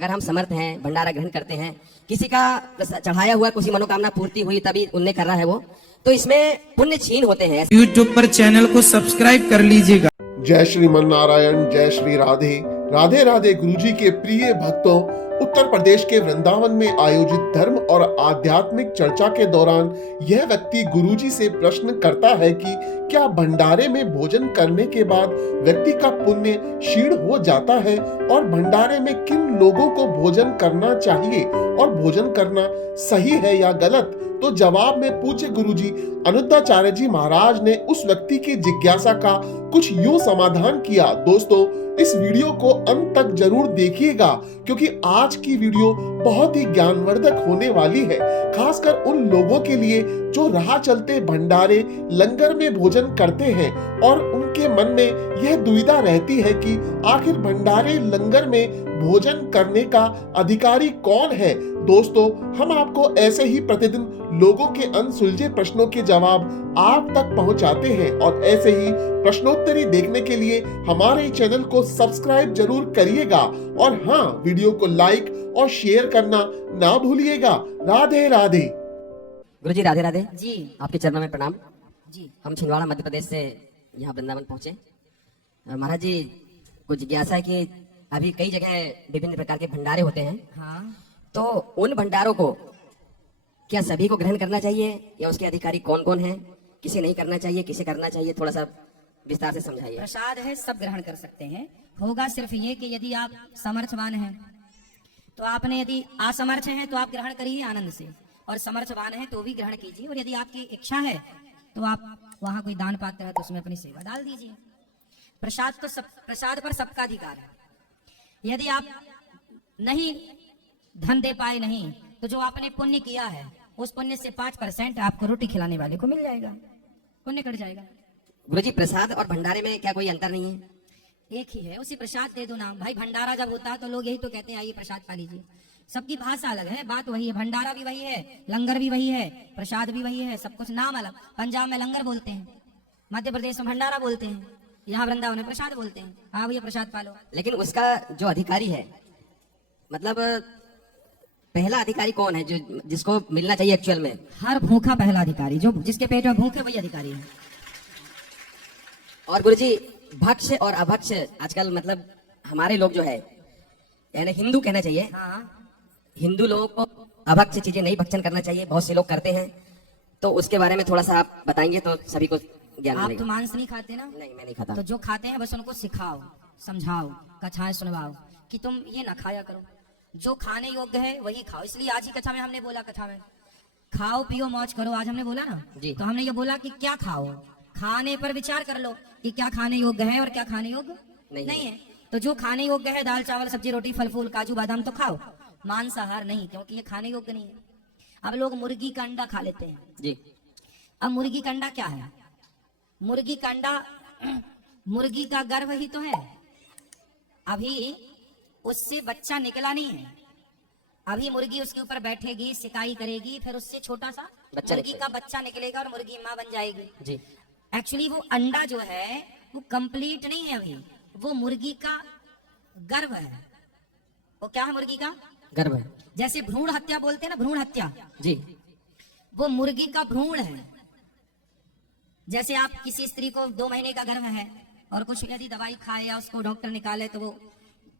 अगर हम समर्थ हैं, भंडारा ग्रहण करते हैं, किसी का चढ़ाया हुआ किसी मनोकामना पूर्ति हुई तभी उन्हें कर रहा है वो, तो इसमें पुण्य छीन होते हैं। YouTube पर चैनल को सब्सक्राइब कर लीजिएगा। जय श्रीमन नारायण, जय श्री राधे राधे राधे। गुरुजी के प्रिय भक्तों, उत्तर प्रदेश के वृंदावन में आयोजित धर्म और आध्यात्मिक चर्चा के दौरान यह व्यक्ति गुरुजी से प्रश्न करता है कि क्या भंडारे में भोजन करने के बाद व्यक्ति का पुण्य क्षीण हो जाता है और भंडारे में किन लोगों को भोजन करना चाहिए और भोजन करना सही है या गलत। तो जवाब में पूज्य गुरुजी अनुद्धाचार्य जी महाराज ने उस व्यक्ति की जिज्ञासा का कुछ यूं समाधान किया। दोस्तों, इस वीडियो को अंत तक जरूर देखिएगा क्योंकि आज की वीडियो बहुत ही ज्ञानवर्धक होने वाली है, खासकर उन लोगों के लिए जो राह चलते भंडारे लंगर में भोजन करते हैं और उनके मन में यह दुविधा रहती है कि आखिर भंडारे लंगर में भोजन करने का अधिकारी कौन है। दोस्तों, हम आपको ऐसे ही प्रतिदिन लोगों के अनसुलझे प्रश्नों के जवाब आप तक पहुंचाते हैं और ऐसे ही प्रश्नोत्तरी देखने के लिए हमारे चैनल को सब्सक्राइब जरूर करिएगा और हाँ, वीडियो को लाइक और शेयर करना ना भूलिएगा। राधे राधे। गुरुजी राधे राधे जी। आपके चरणों में प्रणाम जी। हम छिंदवाड़ा मध्य प्रदेश से यहाँ वृंदावन पहुंचे। महाराज जी को जिज्ञासा है कि अभी कई जगह विभिन्न प्रकार के भंडारे होते हैं, हाँ। तो उन भंडारों को क्या सभी को ग्रहण करना चाहिए या उसके अधिकारी कौन कौन हैं, किसे नहीं करना चाहिए, किसे करना चाहिए, थोड़ा सा विस्तार से समझाइए। प्रसाद है, सब ग्रहण कर सकते हैं। होगा सिर्फ ये कि यदि आप समर्थवान हैं तो आपने, यदि असमर्थ हैं तो आप ग्रहण करिए आनंद से, और समर्थवान है तो भी ग्रहण कीजिए, और यदि आपकी इच्छा है तो आप वहां कोई दान पात्र है तो उसमें अपनी सेवा डाल दीजिए। प्रसाद तो प्रसाद पर सबका अधिकार है। यदि आप नहीं धन दे पाए नहीं तो जो आपने पुण्य किया है उस पुण्य से 5% आपको रोटी खिलाने वाले को मिल जाएगा, पुण्य कट जाएगा। गुरुजी, प्रसाद और भंडारे में क्या कोई अंतर नहीं है? एक ही है, उसी प्रसाद दे दो नाम। भाई भंडारा जब होता है तो लोग यही तो कहते हैं आइए प्रसाद पा लीजिए। सबकी भाषा अलग है, बात वही है। भंडारा भी वही है, लंगर भी वही है, प्रसाद भी वही है, सब कुछ नाम अलग। पंजाब में लंगर बोलते हैं, मध्य प्रदेश में भंडारा बोलते हैं, यहाँ वृंदावन में प्रसाद बोलते हैं। हाँ भैया प्रसाद पालो। लेकिन उसका जो अधिकारी है, मतलब पहला अधिकारी कौन है जो जिसको मिलना चाहिए एक्चुअल में? हर भूखा पहला अधिकारी, जो जिसके पेट में भूख है वही अधिकारी है। और गुरुजी, भक्ष और अभक्ष आजकल मतलब हमारे लोग जो है, यानी हिंदू कहना चाहिए, हाँ। हिंदू लोगों को अभक्ष चीजें नहीं भक्षण करना चाहिए, बहुत से लोग करते हैं, तो उसके बारे में थोड़ा सा आप बताएंगे तो सभी को ज्ञान आप मिलेगा। तो मांस नहीं खाते ना? नहीं, मैं नहीं खाता। तो जो खाते हैं बस उनको सिखाओ, समझाओ, कथाएं सुनवाओ कि तुम ये ना खाया करो, जो खाने योग्य है वही खाओ। इसलिए आज ही कथा में हमने बोला, कथा में खाओ पियो मौज करो, आज हमने बोला ना जी। तो हमने ये बोला कि क्या खाओ, खाने पर विचार कर लो कि क्या खाने योग्य है और क्या खाने योग्य नहीं है। तो जो खाने योग्य है, दाल चावल सब्जी रोटी फल फूल काजू बादाम तो खाओ, मांसाहार नहीं, क्योंकि ये खाने योग्य नहीं है। अब लोग मुर्गी का अंडा खा लेते हैं जी। अब मुर्गी का अंडा क्या है? मुर्गी का अंडा मुर्गी का गर्भ ही तो है, अभी उससे बच्चा निकला नहीं है। अभी मुर्गी उसके ऊपर बैठेगी, सिकाई करेगी, फिर उससे छोटा सा मुर्गी का बच्चा निकलेगा और मुर्गी माँ बन जाएगी जी। एक्चुअली वो अंडा जो है वो कंप्लीट नहीं है, अभी वो मुर्गी का गर्भ है। वो क्या है? मुर्गी का गर्भ है। जैसे भ्रूण हत्या बोलते हैं ना, भ्रूण हत्या, जी। वो मुर्गी का भ्रूण है। जैसे आप किसी स्त्री को 2 महीने का गर्भ है और कुछ यदि दवाई खाए या उसको डॉक्टर निकाले तो वो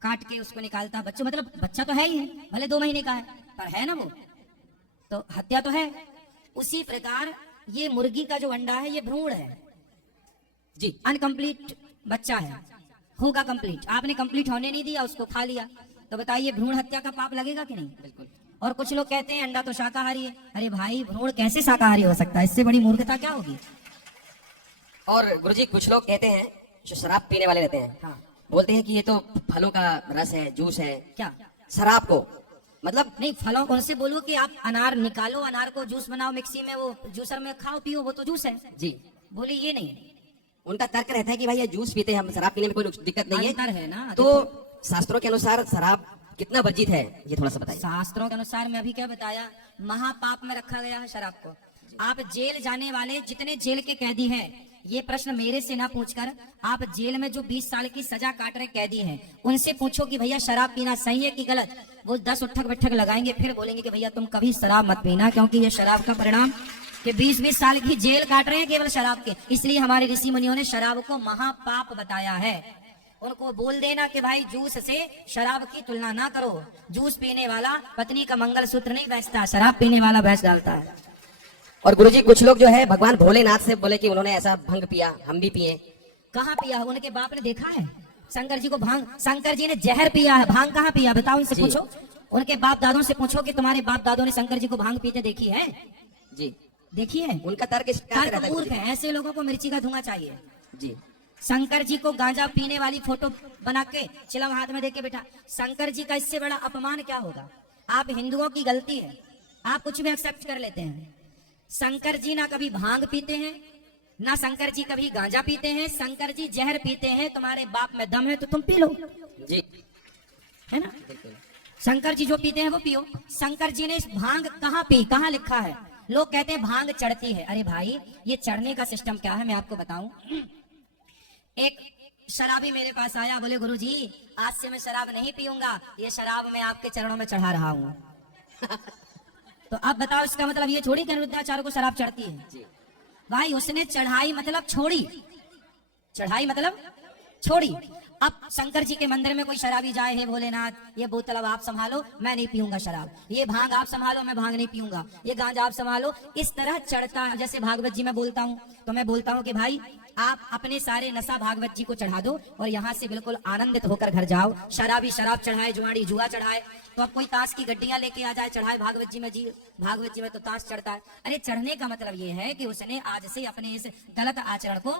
काट के उसको निकालता है बच्चा, मतलब बच्चा तो है ही है, भले 2 महीने का है पर है ना, वो तो हत्या तो है। उसी प्रकार ये मुर्गी का जो अंडा है ये भ्रूण है जी। अनकंप्लीट बच्चा है, होगा कंप्लीट, आपने कंप्लीट होने नहीं दिया, उसको खा लिया, तो बताइए भ्रूण हत्या का पाप लगेगा कि नहीं? बिल्कुल। और कुछ लोग कहते हैं अंडा तो शाकाहारी है। अरे भाई, भ्रूण कैसे शाकाहारी हो सकता है? इससे बड़ी मूर्खता क्या होगी? और गुरुजी, कुछ लोग कहते हैं जो शराब पीने वाले रहते हैं, हाँ। बोलते हैं कि ये तो फलों का रस है, जूस है। क्या शराब को मतलब नहीं, फलों को उनसे बोलो कि आप अनार निकालो, अनार को जूस बनाओ मिक्सी में, वो जूसर में खाओ पियो, वो तो जूस है। जी। बोले ये नहीं, उनका तर्क रहता है कि भाई ये जूस पीते हैं हम, शराब पीने में कोई दिक्कत नहीं अंतर है ना। तो शास्त्रों के अनुसार शराब कितना वर्जित है, ये थोड़ा सा बताइए। शास्त्रों के अनुसार मैं अभी क्या बताया, महापाप में रखा गया है शराब को। आप जेल जाने वाले जितने जेल के कैदी हैं, ये प्रश्न मेरे से ना पूछकर आप जेल में जो 20 साल की सजा काट रहे कैदी हैं उनसे पूछो कि भैया शराब पीना सही है कि गलत। वो 10 उठक बैठक लगाएंगे, फिर बोलेंगे कि भैया तुम कभी शराब मत पीना, क्योंकि ये शराब का परिणाम कि 20-20 साल की जेल काट रहे हैं केवल शराब के। इसलिए हमारे ऋषि मुनियों ने शराब को महापाप बताया है। उनको बोल देना कि भाई जूस से शराब की तुलना ना करो, जूस पीने वाला पत्नी का मंगलसूत्र नहीं बेचता, शराब पीने वाला बेच डालता है। और गुरुजी कुछ लोग जो है भगवान भोलेनाथ से बोले कि उन्होंने ऐसा भंग पिया, हम भी पिए। कहाँ पिया? उनके बाप ने देखा है शंकर जी को भांग? शंकर जी ने जहर पिया है, भांग कहाँ पिया? बताओ, उनसे जी। पूछो, उनके बाप दादों से पूछो कि तुम्हारे बाप दादों ने शंकर जी को भांग पीते देखी है? जी, देखी है? उनका तर्क इस प्रकार से तर्क रहता है मूर्ख गुरुजी। है, ऐसे लोगों को मिर्ची का धुआं चाहिए। जी, शंकर जी को गांजा पीने वाली फोटो बना के चिलम हाथ में देके बैठा, शंकर जी का इससे बड़ा अपमान क्या होगा? आप हिंदुओं की गलती है, आप कुछ भी एक्सेप्ट कर लेते हैं। शंकर जी ना कभी भांग पीते हैं, ना शंकर जी कभी गांजा पीते हैं, शंकर जी जहर पीते हैं। तुम्हारे बाप में दम है तो तुम पी लो, जी, है ना? बिल्कुल। शंकर जी जो पीते हैं वो पियो। शंकर जी ने इस भांग कहाँ पी, कहाँ लिखा है? लोग कहते हैं भांग चढ़ती है। अरे भाई, ये चढ़ने का सिस्टम क्या है मैं आपको बताऊं। एक शराबी मेरे पास आया, बोले गुरुजी आज से मैं शराब नहीं पीऊंगा, ये शराब मैं आपके चरणों में चढ़ा रहा हूं। तो अब बताओ इसका मतलब ये छोड़ी कि अनिरुद्धाचार्य को शराब चढ़ती है? जी, भाई उसने चढ़ाई मतलब छोड़ी, चढ़ाई मतलब छोड़ी। अब शंकर जी के मंदिर में कोई शराबी जाए, है भोलेनाथ ये बोतल अब आप संभालो, मैं नहीं पीऊंगा शराब, ये भांग आप संभालो, मैं भांग नहीं पीऊंगा, ये गांजा आप संभालो, इस तरह चढ़ता। जैसे भागवत जी में बोलता हूँ तो मैं बोलता हूँ कि भाई आप अपने सारे नशा भागवत जी को चढ़ा दो और यहाँ से बिल्कुल आनंदित होकर घर जाओ। शराबी शराब चढ़ाए, जुआड़ी जुआ चढ़ाए, तो अब कोई ताश की गड्डियां लेके आ जाए चढ़ाए भागवत जी में। जी भागवत जी में तो ताश चढ़ता है। अरे चढ़ने का मतलब ये है कि उसने आज से अपने इस गलत आचरण को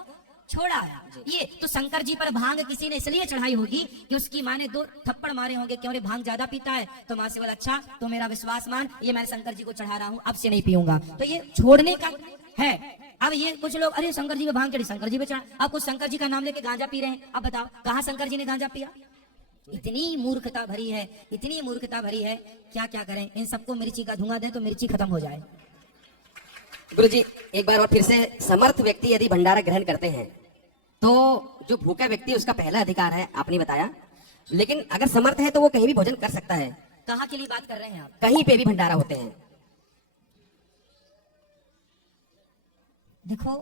छोड़ा है। ये तो शंकर जी पर भांग किसी ने इसलिए चढ़ाई होगी कि उसकी माँ ने 2 थप्पड़ मारे होंगे, क्यों रे भांग ज्यादा पीता है, तो माँ से बोला अच्छा तो मेरा विश्वास मान, ये मैं शंकर जी को चढ़ा रहा हूँ, अब से नहीं पीऊंगा। तो ये छोड़ने का है। अब ये कुछ लोग अरे शंकर जी पे भांग चढ़ी, शंकर जी पे चढ़ा, अब कुछ शंकर जी का नाम लेके गांजा पी रहे हैं। अब बताओ कहाँ शंकर जी ने गांजा पिया? इतनी मूर्खता भरी है, इतनी मूर्खता भरी है, क्या क्या करें। इन सबको मिर्ची का धुआं दें तो मिर्ची खत्म हो जाए। गुरुजी एक बार और फिर से, समर्थ व्यक्ति यदि भंडारा ग्रहण करते हैं तो जो भूखा व्यक्ति उसका पहला अधिकार है, आपने बताया, लेकिन अगर समर्थ है तो वो कहीं भी भोजन कर सकता है। कहाँ के लिए बात कर रहे हैं आप? कहीं पे भी भंडारा होते हैं। देखो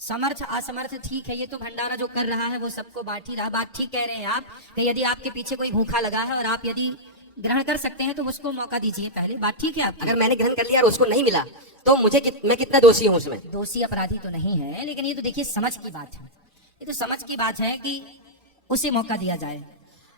समर्थ असमर्थ ठीक है, ये तो भंडारा जो कर रहा है वो सबको बांट ही रहा। बात ठीक कह रहे हैं आप कि यदि आपके पीछे कोई भूखा लगा है और आप यदि ग्रहण कर सकते हैं तो उसको मौका दीजिए पहले, बात ठीक है आपकी। अगर मैंने ग्रहण कर लिया और उसको नहीं मिला तो मुझे मैं कितना दोषी हूँ उसमें? दोषी अपराधी तो नहीं है, लेकिन ये तो देखिए समझ की बात है, ये तो समझ की बात है कि उसे मौका दिया जाए,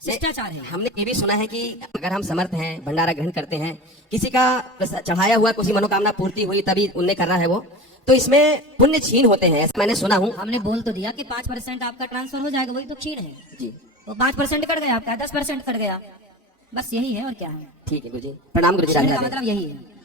शिष्टाचार है। हमने ये भी सुना है कि अगर हम समर्थ हैं, भंडारा ग्रहण करते हैं, किसी का चढ़ाया हुआ किसी मनोकामना पूर्ति हुई तभी उनने कर रहा है वो, तो इसमें पुण्य छीन होते हैं, ऐसा मैंने सुना हूँ। हमने बोल तो दिया कि 5% आपका ट्रांसफर हो जाएगा, वही तो क्षीण है। जी, वो 5% कट गया आपका, 10% कट गया, बस यही है और क्या है। ठीक है गुरुजी, प्रणाम गुरुजी। क्षीण राधे का राधे। मतलब यही है।